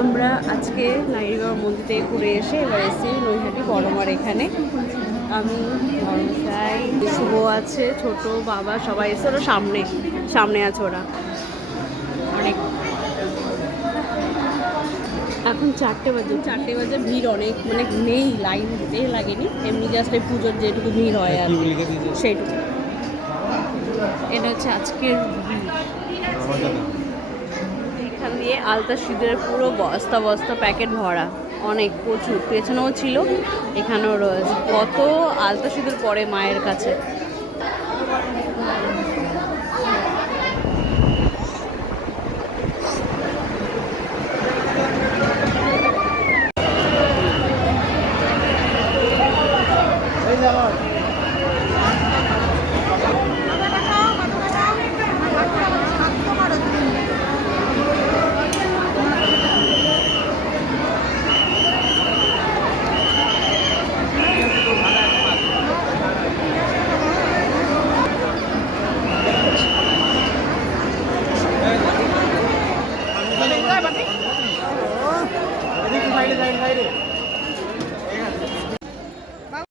আমরা আজকে নাইড়িবাবা মন্দির থেকে ঘুরে এসে এবার এসেছি নৈহাটি বড়মার এখানে। আমি ধর্মসাই, শুভ আছে, ছোট বাবা সবাই এসে, ওরা সামনে সামনে আছে ওরা অনেক। এখন 4টে বাজে, ভিড় অনেক, মানে নেই, লাইন দিতে লাগেনি, এমনি জাস্ট এই পুজোর যেটুকু ভিড় হয় আর সেইটুকু। এটা হচ্ছে আজকের ভিড়। এখান দিয়ে আলতা সিঁদুরের পুরো বস্তা বস্তা প্যাকেট ভরা, অনেক প্রচুর। পেছনেও ছিল, এখানেও রয়েছে। কত আলতা সিঁদুর পড়ে মায়ের কাছে। সাইডে